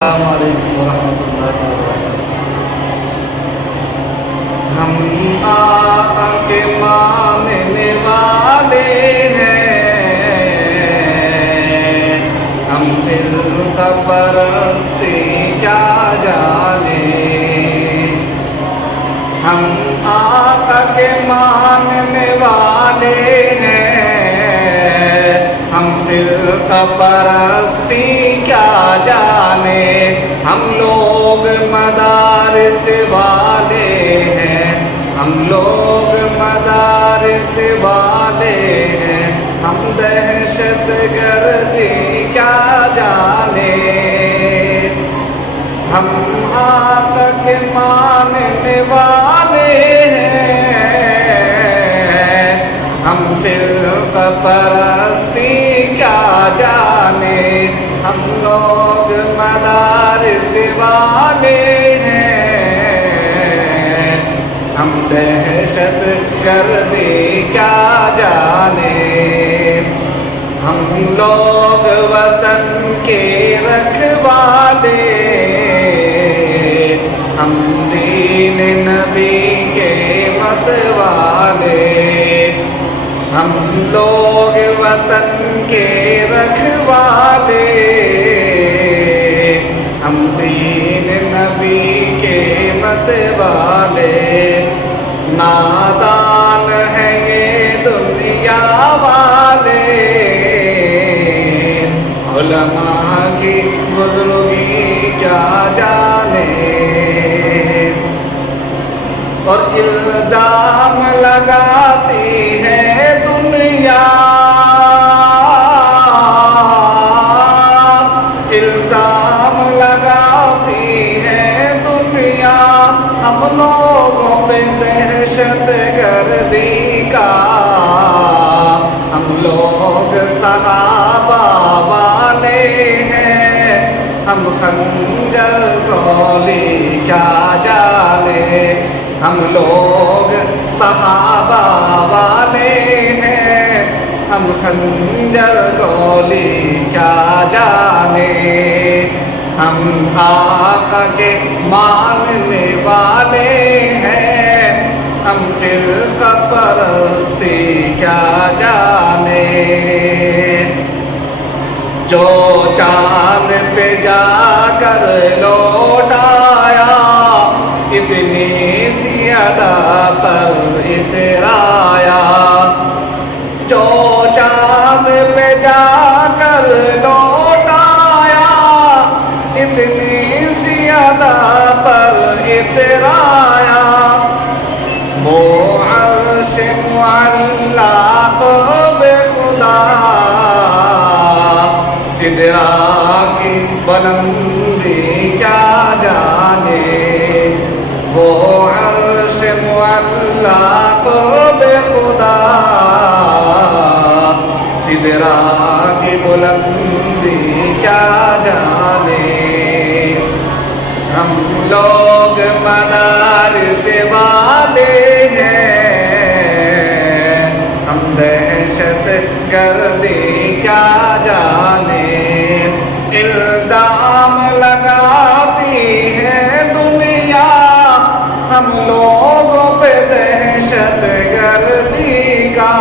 السلام علیکم ورحمۃ اللہ وبرکاتہ۔ ہم آقا کے ماننے والے ہیں، ہم فرقہ پرستی کیا جانے۔ ہم آقا کے ماننے والے ہیں، ہم فرقہ پرستی کیا جانے۔ ہم لوگ مدارس والے ہیں، ہم لوگ مدارس والے ہیں، ہم دہشت گردی کیا جانے۔ ہم آقا کے ماننے والے ہیں، ہم فرقہ پرستی کیا جانے۔ ہم لوگ مدارس والے ہیں، ہم دہشت گردی کیا جانے۔ ہم لوگ وطن کے رکھوالے، ہم دین نبی کے متوالے۔ ہم لوگ وطن کے رکھوالے، ہم دین نبی کے متوالے۔ نادان ہیں یہ دنیا والے، علماء کی بزرگی کیا جانے۔ اور الزام لگاتی ہے دنیا، الزام لگاتی ہے دنیا، ہم لوگوں پہ دہشت گردی کا۔ ہم لوگ صحابہ والے ہیں، ہم خنجر گولی کیا جانے۔ ہم لوگ صحابہ والے ہیں، ہم خنجر گولی کیا جانے۔ ہم آقا کے ماننے والے ہیں، ہم فرقہ پرستی کیا جانے۔ جو چاند پہ جا کر لوٹ آیا، اتنی سی ادا پر اترایا۔ جو چاند پہ جا کر لوٹ آیا، اتنی سی ادا پر اترایا۔ وہ عرش معلق بے خدا، سدرا کی بلندی کیا جانے۔ وہ عرش معلق بے خدا، سدرا کی بلندی کیا جانے۔ ہم لوگ مدارس والے ہیں، ہم دہشت گردی کیا جانے۔ الزام لگاتی ہے دنیا، ہم لوگوں پہ دہشت گردی کا۔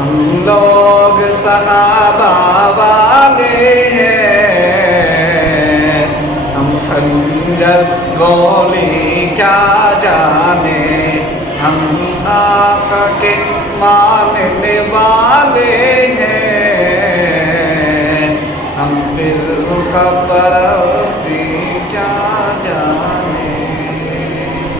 ہم لوگ صحابہ والے ہیں، ہم خنجر گولی کیا جانے۔ ہم آقا کے ماننے والے ہیں، ہم فرقہ پرستی